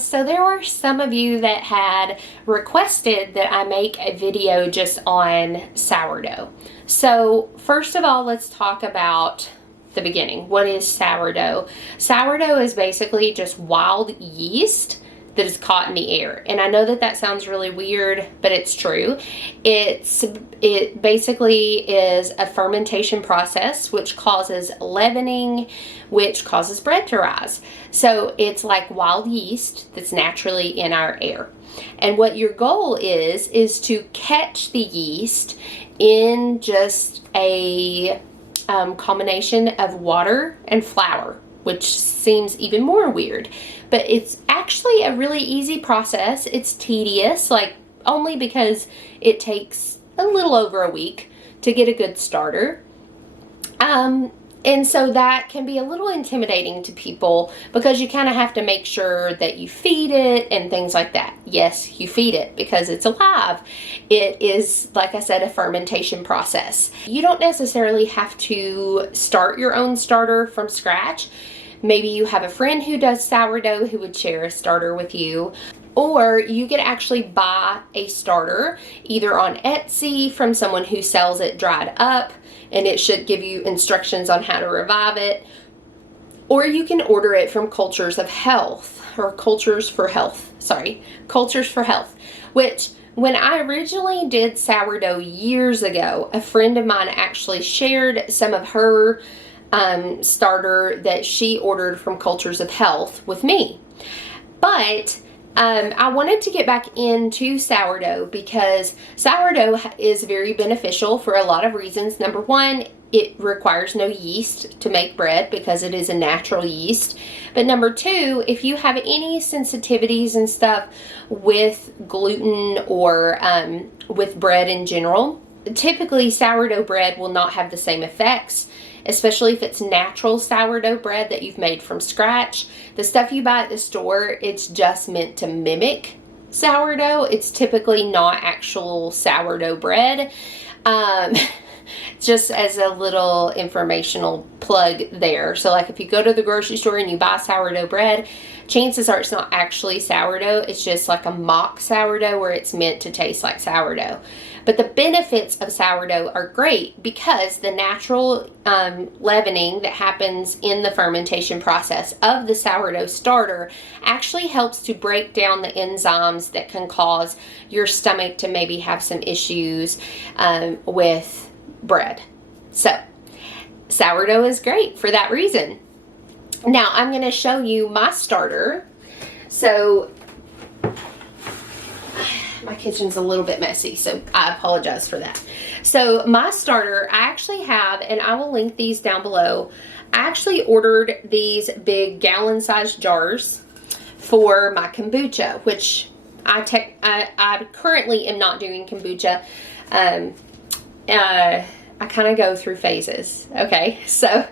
guys, so there were some of you that had requested that I make a video just on sourdough. So first of all, let's talk about the beginning. What is sourdough? Sourdough is basically just wild yeast that is caught in the air. And I know that that sounds really weird, but it's true. It basically is a fermentation process which causes leavening, which causes bread to rise. So it's like wild yeast that's naturally in our air. And what your goal is to catch the yeast in just a combination of water and flour, which seems even more weird. But it's actually a really easy process. It's tedious, like only because it takes a little over a week to get a good starter. And so that can be a little intimidating to people because you kind of have to make sure that you feed it and things like that. Yes, you feed it because it's alive. It is, like I said, a fermentation process. You don't necessarily have to start your own starter from scratch. Maybe you have a friend who does sourdough who would share a starter with you. Or you could actually buy a starter either on Etsy from someone who sells it dried up, and it should give you instructions on how to revive it. Or you can order it from Cultures of Health, or Cultures for Health, which when I originally did sourdough years ago, a friend of mine actually shared some of her starter that she ordered from Cultures of Health with me. But I wanted to get back into sourdough because sourdough is very beneficial for a lot of reasons. Number one, it requires no yeast to make bread because it is a natural yeast. But number two, if you have any sensitivities and stuff with gluten or with bread in general, typically sourdough bread will not have the same effects, especially if it's natural sourdough bread that you've made from scratch. The stuff you buy at the store, it's just meant to mimic sourdough. It's typically not actual sourdough bread. Just as a little informational plug there. So like if you go to the grocery store and you buy sourdough bread, chances are it's not actually sourdough. It's just like a mock sourdough where it's meant to taste like sourdough. But the benefits of sourdough are great because the natural leavening that happens in the fermentation process of the sourdough starter actually helps to break down the enzymes that can cause your stomach to maybe have some issues with bread. So sourdough is great for that reason. Now I'm going to show you my starter. So my kitchen's a little bit messy, so I apologize for that. So my starter, I actually have, and I will link these down below. I actually ordered these big gallon-sized jars for my kombucha, which I currently am not doing kombucha. I kind of go through phases, okay? So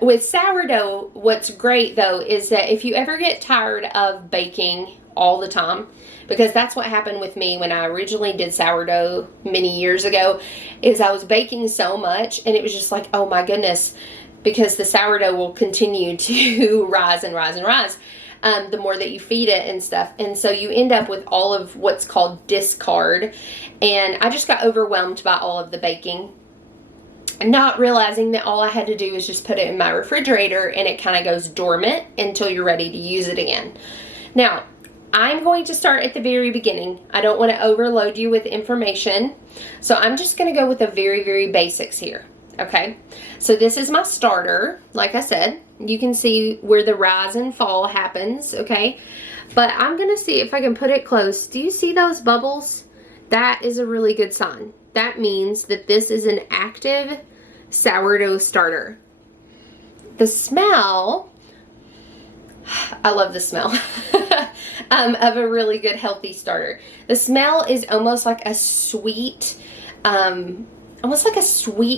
with sourdough, what's great though is that if you ever get tired of baking all the time, because that's what happened with me when I originally did sourdough many years ago, is I was baking so much and it was just like, oh my goodness, because the sourdough will continue to rise and rise and rise the more that you feed it and stuff. And so you end up with all of what's called discard. And I just got overwhelmed by all of the baking, not realizing that all I had to do is just put it in my refrigerator and it kind of goes dormant until you're ready to use it again. Now, I'm going to start at the very beginning. I don't want to overload you with information. So I'm just going to go with the very, very basics here. Okay. So this is my starter. Like I said, you can see where the rise and fall happens. Okay. But I'm going to see if I can put it close. Do you see those bubbles? That is a really good sign. That means that this is an active sourdough starter. The smell, I love the smell of a really good healthy starter. The smell is almost like a sweet,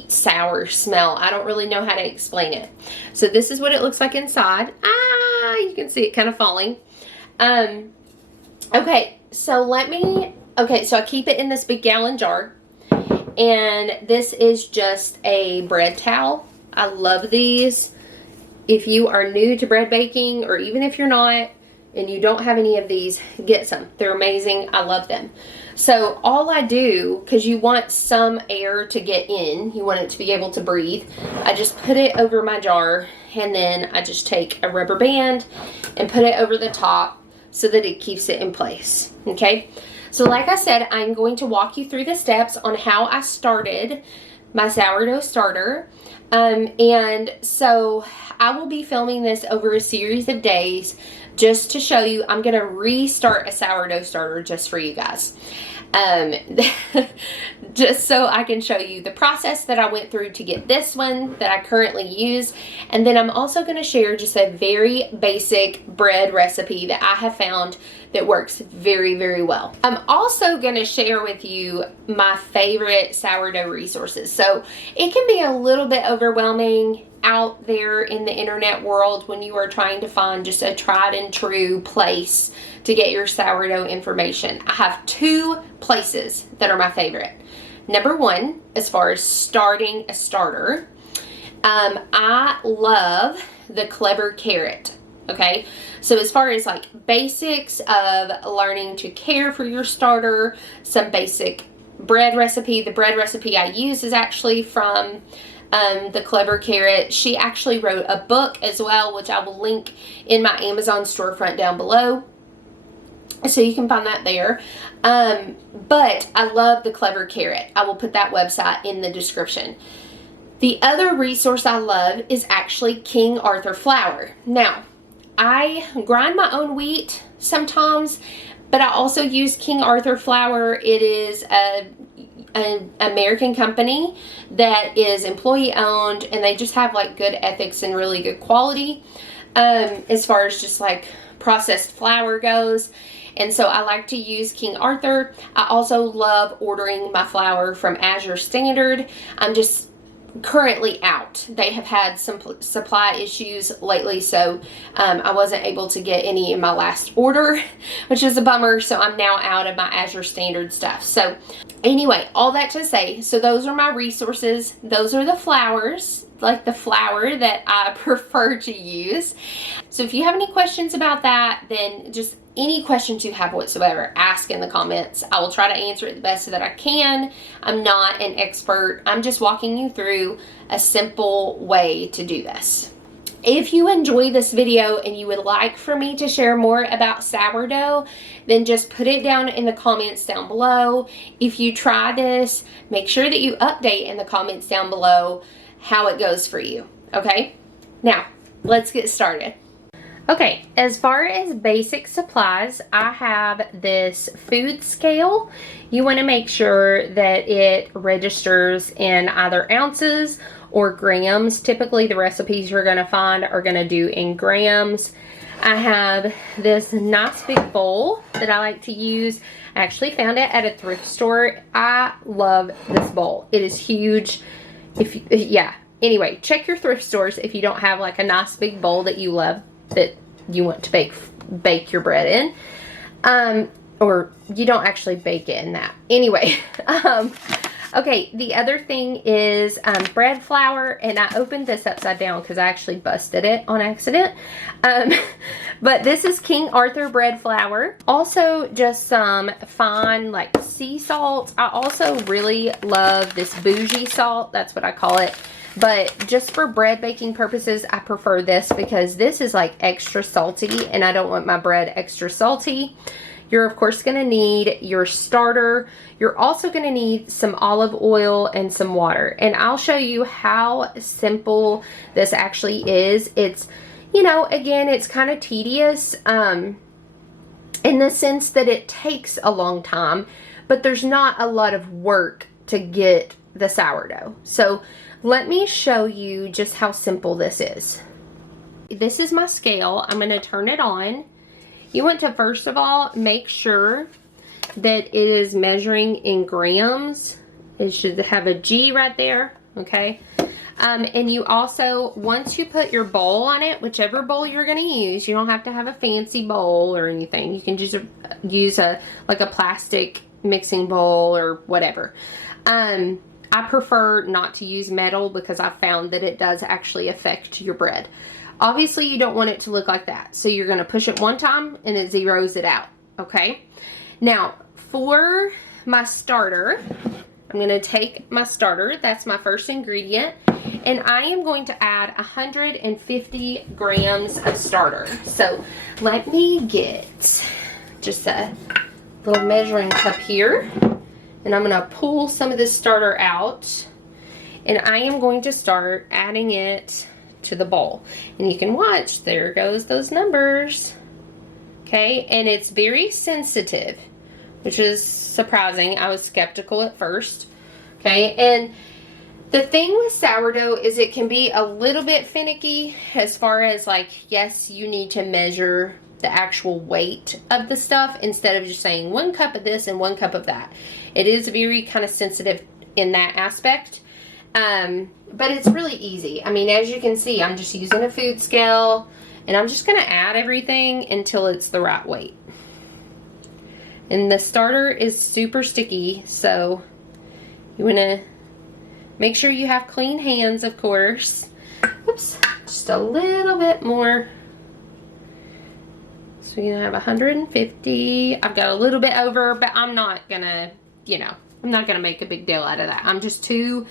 sour smell. I don't really know how to explain it. So this is what it looks like inside. You can see it kind of falling. Okay, so so I keep it in this big gallon jar. And this is just a bread towel. I love these. If you are new to bread baking, or even if you're not, and you don't have any of these, get some. They're amazing. I love them. So all I do, because you want some air to get in, you want it to be able to breathe, I just put it over my jar, and then I just take a rubber band and put it over the top so that it keeps it in place. Okay, so like I said, I'm going to walk you through the steps on how I started my sourdough starter. And so I will be filming this over a series of days just to show you. I'm going to restart a sourdough starter just for you guys. Just so I can show you the process that I went through to get this one that I currently use. And then I'm also going to share just a very basic bread recipe that I have found that works very, very well. I'm also going to share with you my favorite sourdough resources. So it can be a little bit overwhelming out there in the internet world when you are trying to find just a tried and true place to get your sourdough information. I have two places that are my favorite. Number one, as far as starting a starter, I love the Clever Carrot. Okay, so as far as like basics of learning to care for your starter, some basic bread recipe. The bread recipe I use is actually from the Clever Carrot. She actually wrote a book as well, which I will link in my Amazon storefront down below, so you can find that there. But I love the Clever Carrot. I will put that website in the description. The other resource I love is actually King Arthur flour. Now, I grind my own wheat sometimes, but I also use King Arthur flour. It is an American company that is employee owned, and they just have like good ethics and really good quality as far as just like processed flour goes. And so I like to use King Arthur. I also love ordering my flour from Azure Standard. I'm just currently out. They have had some supply issues lately, so I wasn't able to get any in my last order, which is a bummer. So I'm now out of my Azure Standard stuff. So anyway, all that to say, so those are my resources. Those are the flours, like the flour that I prefer to use. So if you have any questions about that, then just any questions you have whatsoever, ask in the comments. I will try to answer it the best that I can. I'm not an expert. I'm just walking you through a simple way to do this. If you enjoy this video and you would like for me to share more about sourdough, then just put it down in the comments down below. If you try this, make sure that you update in the comments down below how it goes for you. Okay? Now, let's get started. Okay, as far as basic supplies, I have this food scale. You want to make sure that it registers in either ounces or grams. Typically, the recipes you're going to find are going to do in grams. I have this nice big bowl that I like to use. I actually found it at a thrift store. I love this bowl. It is huge. Anyway, check your thrift stores if you don't have like a nice big bowl that you love, that you want to bake your bread in, or you don't actually bake it in that. Anyway, okay, the other thing is bread flour, and I opened this upside down because I actually busted it on accident. But this is King Arthur bread flour. Also, just some fine like sea salt. I also really love this bougie salt. That's what I call it. But just for bread baking purposes, I prefer this because this is like extra salty, and I don't want my bread extra salty. You're of course going to need your starter. You're also going to need some olive oil and some water. And I'll show you how simple this actually is. It's, you know, again, it's kind of tedious in the sense that it takes a long time, but there's not a lot of work to get the sourdough. So let me show you just how simple this is. This is my scale. I'm going to turn it on. You want to first of all make sure that it is measuring in grams. It should have a G right there, okay? And you also, once you put your bowl on it, whichever bowl you're going to use, you don't have to have a fancy bowl or anything. You can just use like a plastic mixing bowl or whatever. I prefer not to use metal because I found that it does actually affect your bread. Obviously, you don't want it to look like that. So you're going to push it one time and it zeroes it out. Okay. Now, for my starter, I'm going to take my starter. That's my first ingredient. And I am going to add 150 grams of starter. So let me get just a little measuring cup here. And I'm going to pull some of this starter out. And I am going to start adding it to the bowl. And you can watch, there goes those numbers. Okay, and it's very sensitive, which is surprising. I was skeptical at first. Okay, and the thing with sourdough is it can be a little bit finicky as far as like, yes, you need to measure the actual weight of the stuff instead of just saying 1 cup of this and 1 cup of that. It is very kind of sensitive in that aspect. But it's really easy. I mean, as you can see, I'm just using a food scale and I'm just going to add everything until it's the right weight. And the starter is super sticky, so you want to make sure you have clean hands, of course. Oops, just a little bit more. So you're gonna have 150. I've got a little bit over, but I'm not gonna, you know, I'm not gonna make a big deal out of that. I'm just 2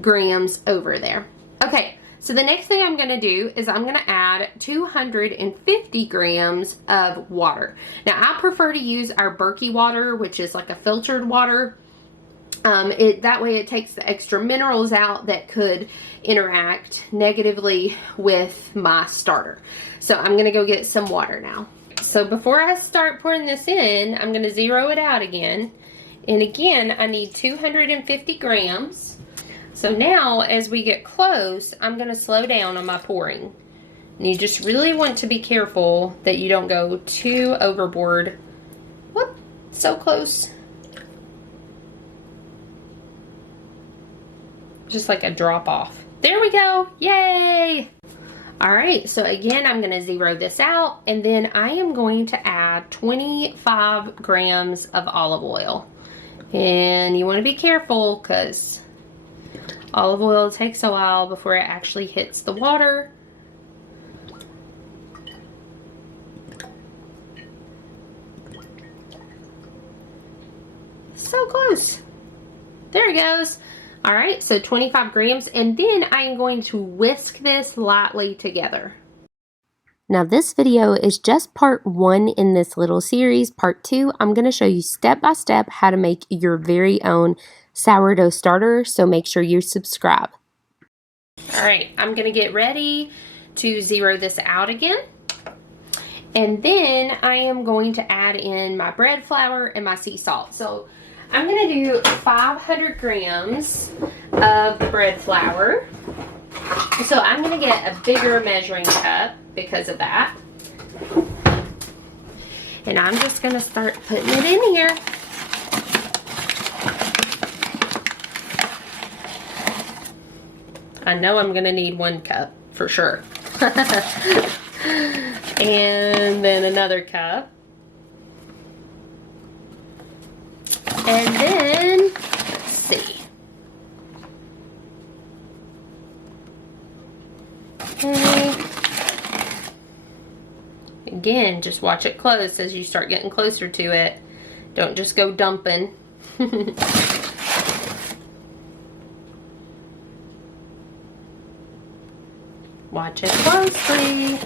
grams over there. Okay, so the next thing I'm gonna do is I'm gonna add 250 grams of water. Now, I prefer to use our Berkey water, which is like a filtered water. That way it takes the extra minerals out that could interact negatively with my starter. So I'm gonna go get some water now. So before I start pouring this in, I'm going to zero it out again. And again, I need 250 grams. So now, as we get close, I'm going to slow down on my pouring. And you just really want to be careful that you don't go too overboard. Whoop, so close. Just like a drop off. There we go. Yay! All right, so again, I'm going to zero this out, and then I am going to add 25 grams of olive oil. And you want to be careful because olive oil takes a while before it actually hits the water. So close. There it goes. All right, so 25 grams, and then I am going to whisk this lightly together. Now this video is just part 1 in this little series. Part 2, I'm going to show you step by step how to make your very own sourdough starter, so make sure you subscribe. All right, I'm going to get ready to zero this out again. And then I am going to add in my bread flour and my sea salt. So I'm going to do 500 grams of the bread flour. So I'm going to get a bigger measuring cup because of that. And I'm just going to start putting it in here. I know I'm going to need 1 cup for sure. And then another cup. And then, let's see. Okay. Again, just watch it close as you start getting closer to it. Don't just go dumping. Watch it closely.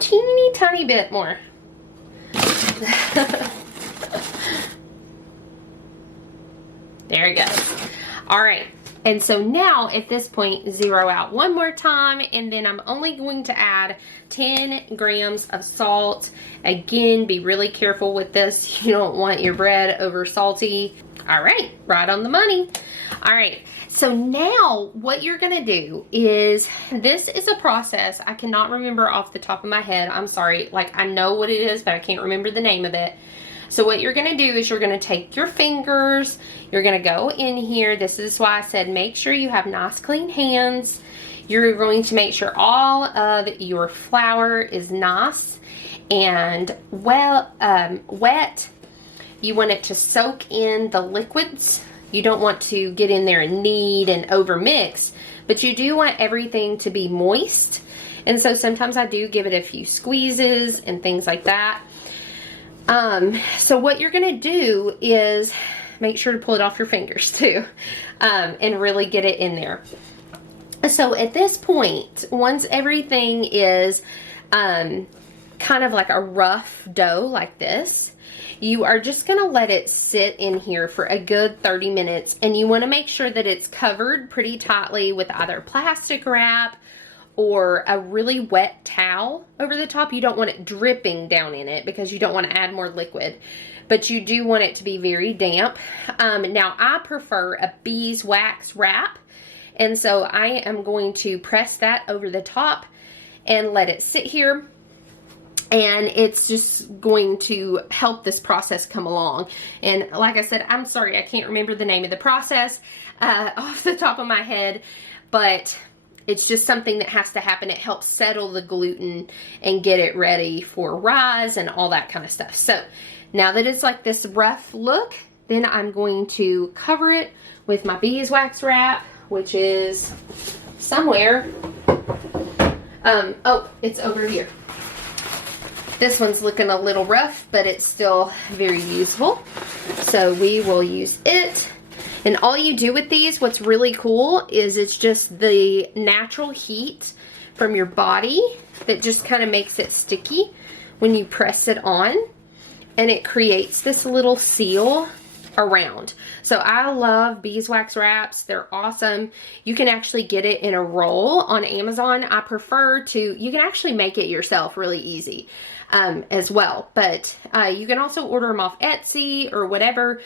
Teeny tiny bit more. There it goes. All right, and so now at this point, zero out one more time, and then I'm only going to add 10 grams of salt. Again, be really careful with this. You don't want your bread over salty. All right, right on the money. All right, so now what you're gonna do is, this is a process I cannot remember off the top of my head. I'm sorry, like I know what it is, but I can't remember the name of it. So what you're gonna do is you're gonna take your fingers, you're gonna go in here. This is why I said make sure you have nice clean hands. You're going to make sure all of your flour is nice and well wet. You want it to soak in the liquids, You don't want to get in there and knead and over mix, but you do want everything to be moist. And so sometimes I do give it a few squeezes and things like that. So what you're gonna do is make sure to pull it off your fingers too, and really get it in there. So at this point, once everything is kind of like a rough dough like this, you are just gonna let it sit in here for a good 30 minutes, and you wanna make sure that it's covered pretty tightly with either plastic wrap or a really wet towel over the top. You don't want it dripping down in it because you don't want to add more liquid, but you do want it to be very damp. Now I prefer a beeswax wrap, and so I am going to press that over the top and let it sit here, and it's just going to help this process come along. And like I said, I'm sorry I can't remember the name of the process off the top of my head, but it's just something that has to happen. It helps settle the gluten and get it ready for rise and all that kind of stuff. So now that it's like this rough look, then I'm going to cover it with my beeswax wrap, which is somewhere. Oh, it's over here. This one's looking a little rough, but it's still very usable. So we will use it. And all you do with these, what's really cool is it's just the natural heat from your body that just kind of makes it sticky when you press it on, and it creates this little seal around. So I love beeswax wraps. They're awesome. You can actually get it in a roll on Amazon. I prefer to, you can actually make it yourself really easy as well. But you can also order them off Etsy or whatever,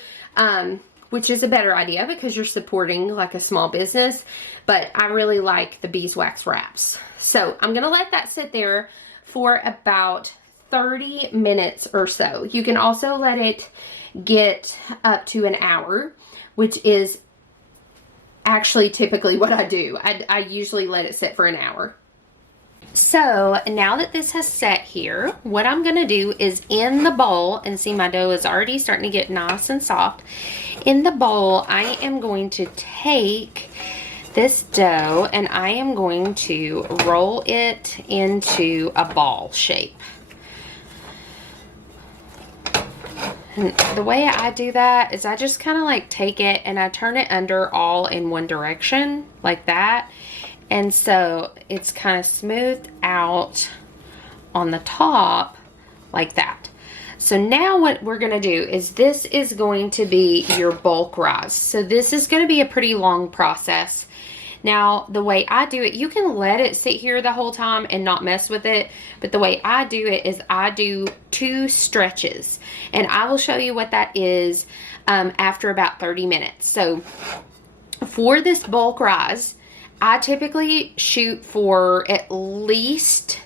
which is a better idea because you're supporting like a small business. But I really like the beeswax wraps. So I'm gonna let that sit there for about 30 minutes or so. You can also let it get up to an hour, which is actually typically what I do. I usually let it sit for an hour. So now that this has set here, what I'm gonna do is in the bowl, and see my dough is already starting to get nice and soft. In the bowl, I am going to take this dough and I am going to roll it into a ball shape. And the way I do that is I just kind of like take it and I turn it under all in one direction like that. And so it's kind of smoothed out on the top like that. So now what we're going to do is this is going to be your bulk rise. So this is going to be a pretty long process. Now, the way I do it, you can let it sit here the whole time and not mess with it. But the way I do it is I do 2 stretches. And I will show you what that is after about 30 minutes. So for this bulk rise, I typically shoot for at least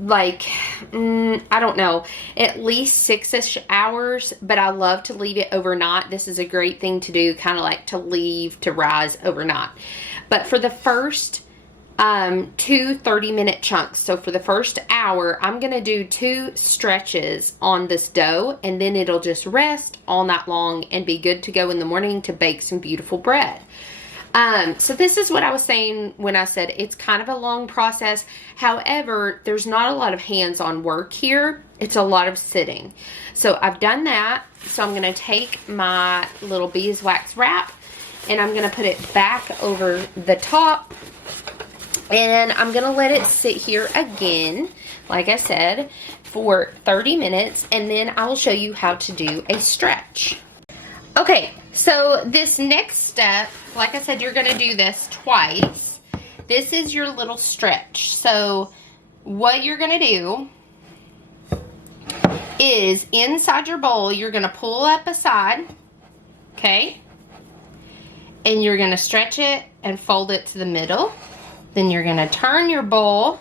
like, I don't know, at least 6-ish hours, but I love to leave it overnight. This is a great thing to do, kind of like to leave to rise overnight. But for the first 2 30-minute chunks, so for the first hour, I'm going to do 2 stretches on this dough, and then it'll just rest all night long and be good to go in the morning to bake some beautiful bread. So this is what I was saying when I said it's kind of a long process. However, there's not a lot of hands-on work here. It's a lot of sitting. So I've done that. So I'm going to take my little beeswax wrap and I'm going to put it back over the top. And I'm going to let it sit here again, like I said, for 30 minutes. And then I will show you how to do a stretch. Okay, so this next step, like I said, you're going to do this twice. This is your little stretch. So what you're going to do is inside your bowl, you're going to pull up a side, okay? And you're going to stretch it and fold it to the middle. Then you're going to turn your bowl,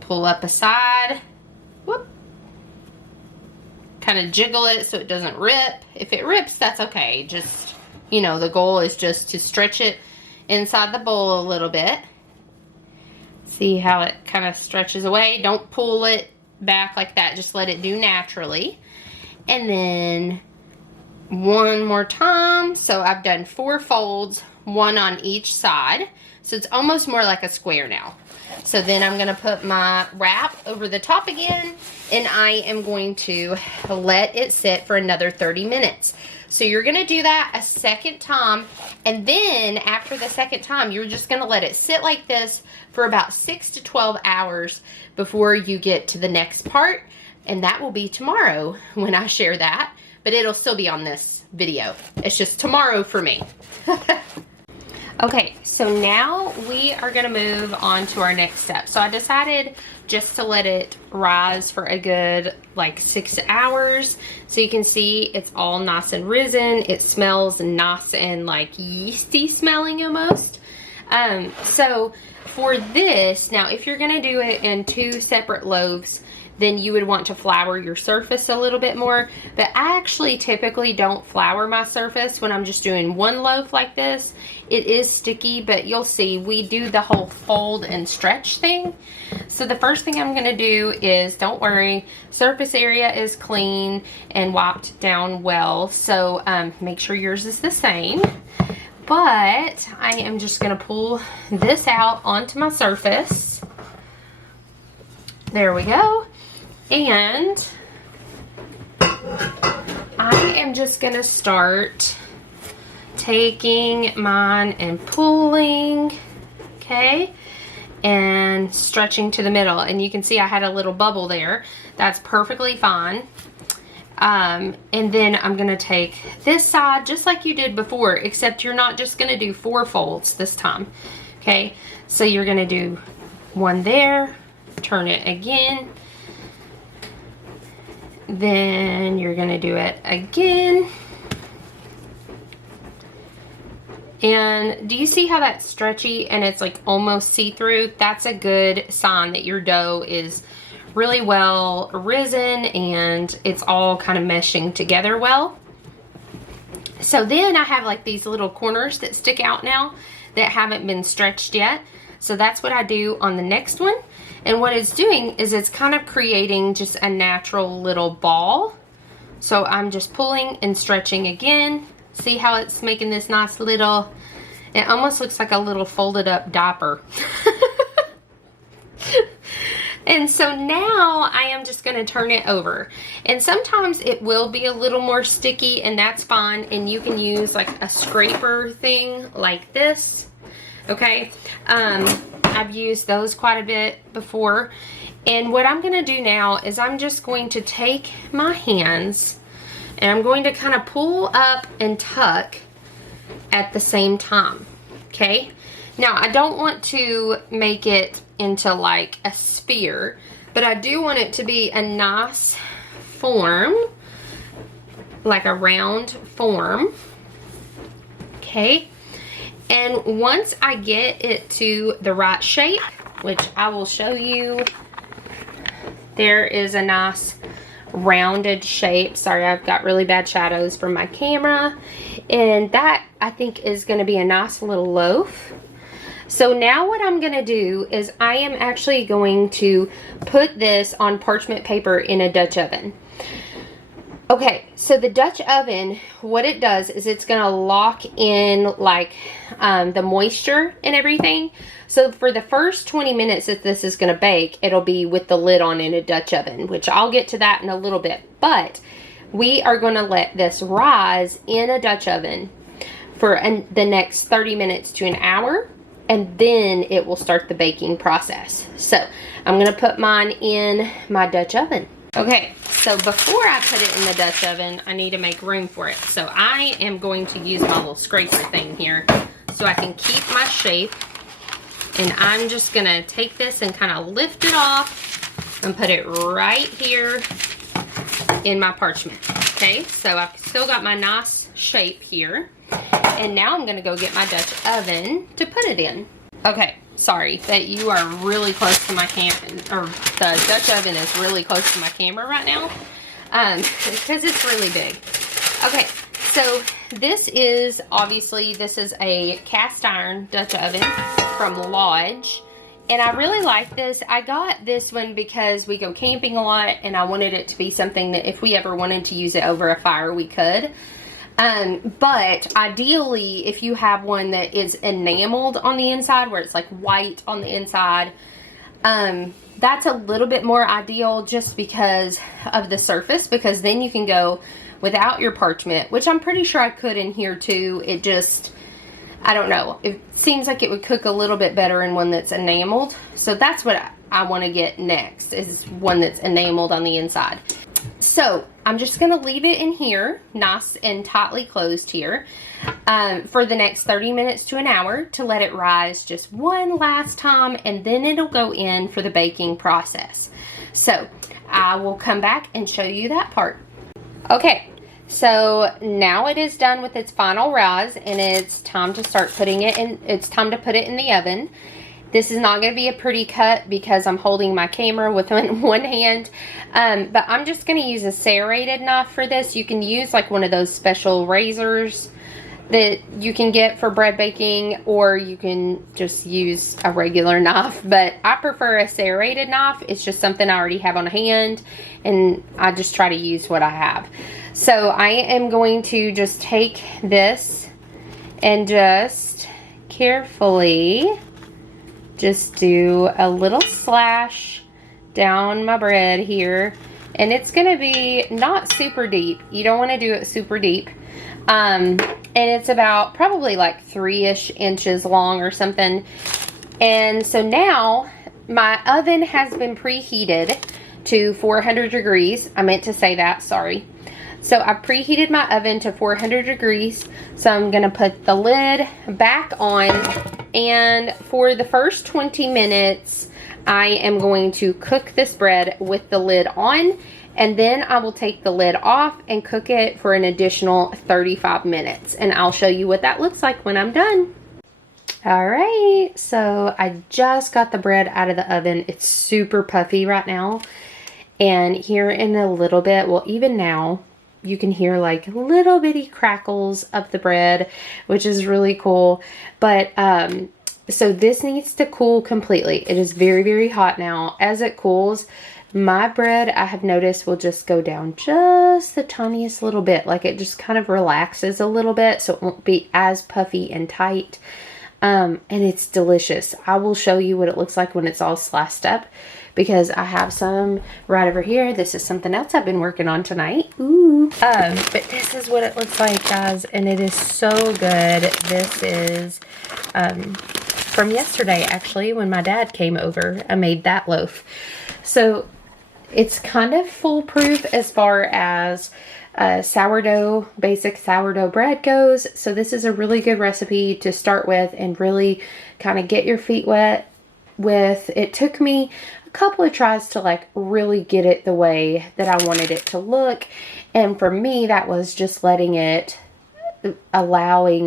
pull up a side, whoop. Kind of jiggle it so it doesn't rip. If it rips, that's okay. Just, you know, the goal is just to stretch it inside the bowl a little bit. See how it kind of stretches away? Don't pull it back like that. Just let it do naturally. And then one more time. So I've done 4 folds, 1 on each side. So it's almost more like a square now. So then I'm gonna put my wrap over the top again, and I am going to let it sit for another 30 minutes. So you're gonna do that a second time, and then after the second time, you're just gonna let it sit like this for about 6 to 12 hours before you get to the next part, and that will be tomorrow when I share that, but it'll still be on this video. It's just tomorrow for me. Okay, so now we are gonna move on to our next step. So I decided just to let it rise for a good like 6 hours. So you can see it's all nice and risen. It smells nice and like yeasty smelling almost. So for this, now if you're gonna do it in 2 separate loaves, then you would want to flour your surface a little bit more. But I actually typically don't flour my surface when I'm just doing 1 loaf like this. It is sticky, but you'll see we do the whole fold and stretch thing. So the first thing I'm gonna do is, don't worry, surface area is clean and wiped down well. So make sure yours is the same. But I am just gonna pull this out onto my surface. There we go. And I am just gonna start taking mine and pulling, okay, and stretching to the middle. And you can see I had a little bubble there. That's perfectly fine. And then I'm gonna take this side just like you did before, except you're not just gonna do 4 folds this time, okay? So you're gonna do 1 there, turn it again, then you're gonna do it again. And do you see how that's stretchy and it's like almost see-through? That's a good sign that your dough is really well risen and it's all kind of meshing together well. So then I have like these little corners that stick out now that haven't been stretched yet. So that's what I do on the next one. And what it's doing is it's kind of creating just a natural little ball. So I'm just pulling and stretching again. See how it's making this nice little, it almost looks like a little folded up diaper. And so now I am just going to turn it over. And sometimes it will be a little more sticky, and that's fine. And you can use like a scraper thing like this. Okay, I've used those quite a bit before. And what I'm going to do now is I'm just going to take my hands and I'm going to kind of pull up and tuck at the same time. Okay, now I don't want to make it into like a sphere, but I do want it to be a nice form, like a round form. Okay. And once I get it to the right shape, which I will show you, there is a nice rounded shape. Sorry, I've got really bad shadows from my camera. And that, I think, is going to be a nice little loaf. So now what I'm going to do is I am actually going to put this on parchment paper in a Dutch oven. Okay, so the Dutch oven, what it does is it's going to lock in like the moisture and everything. So for the first 20 minutes that this is going to bake, it'll be with the lid on in a Dutch oven, which I'll get to that in a little bit. But we are going to let this rise in a Dutch oven for the next 30 minutes to an hour, and then it will start the baking process. So I'm going to put mine in my Dutch oven. Okay, so before I put it in the Dutch oven, I need to make room for it. So I am going to use my little scraper thing here so I can keep my shape. And I'm just going to take this and kind of lift it off and put it right here in my parchment. Okay, so I've still got my nice shape here. And now I'm going to go get my Dutch oven to put it in. Okay, sorry that you are really close to my or the Dutch oven is really close to my camera right now, because it's really big. Okay, so this is a cast iron Dutch oven from Lodge, and I really like this. I got this one because we go camping a lot, and I wanted it to be something that if we ever wanted to use it over a fire, we could. But ideally, if you have one that is enameled on the inside, where it's like white on the inside, that's a little bit more ideal just because of the surface, because then you can go without your parchment, which I'm pretty sure I could in here too. It just, I don't know. It seems like it would cook a little bit better in one that's enameled. So that's what I want to get next, is one that's enameled on the inside. So I'm just going to leave it in here, nice and tightly closed here, for the next 30 minutes to an hour to let it rise just one last time, and then it'll go in for the baking process. So I will come back and show you that part. Okay, so now it is done with its final rise, and it's time to start putting it in. It's time to put it in the oven. This is not going to be a pretty cut because I'm holding my camera with one hand. But I'm just going to use a serrated knife for this. You can use like one of those special razors that you can get for bread baking, or you can just use a regular knife. But I prefer a serrated knife. It's just something I already have on hand, and I just try to use what I have. So I am going to just take this and just carefully just do a little slash down my bread here, and it's gonna be not super deep. You don't want to do it super deep, and it's about probably like 3-ish inches long or something. And so now my oven has been preheated to 400 degrees. I meant to say that, sorry. So I preheated my oven to 400 degrees. So I'm gonna put the lid back on, and for the first 20 minutes, I am going to cook this bread with the lid on, and then I will take the lid off and cook it for an additional 35 minutes. And I'll show you what that looks like when I'm done. All right, so I just got the bread out of the oven. It's super puffy right now. And here in a little bit, well, even now, you can hear like little bitty crackles of the bread, which is really cool. But so this needs to cool completely. It is very, very hot now. As it cools, my bread, I have noticed, will just go down just the tiniest little bit. Like it just kind of relaxes a little bit, so it won't be as puffy and tight. And it's delicious. I will show you what it looks like when it's all sliced up, because I have some right over here. This is something else I've been working on tonight. Ooh. But this is what it looks like, guys, and it is so good. This is from yesterday, actually, when my dad came over. I made that loaf. So it's kind of foolproof as far as sourdough, basic sourdough bread goes. So this is a really good recipe to start with and really kind of get your feet wet with. It took me a couple of tries to like really get it the way that I wanted it to look. And for me, that was just allowing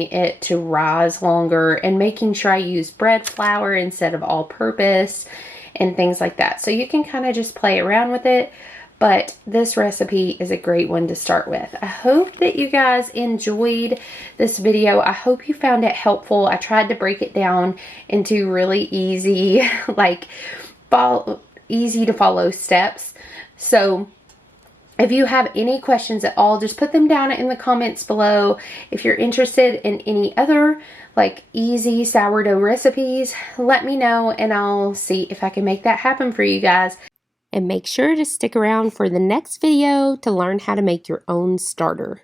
it to rise longer and making sure I use bread flour instead of all-purpose and things like that. So you can kind of just play around with it. But this recipe is a great one to start with. I hope that you guys enjoyed this video. I hope you found it helpful. I tried to break it down into really easy, like easy to follow steps. So if you have any questions at all, just put them down in the comments below. If you're interested in any other like easy sourdough recipes, let me know and I'll see if I can make that happen for you guys. And make sure to stick around for the next video to learn how to make your own starter.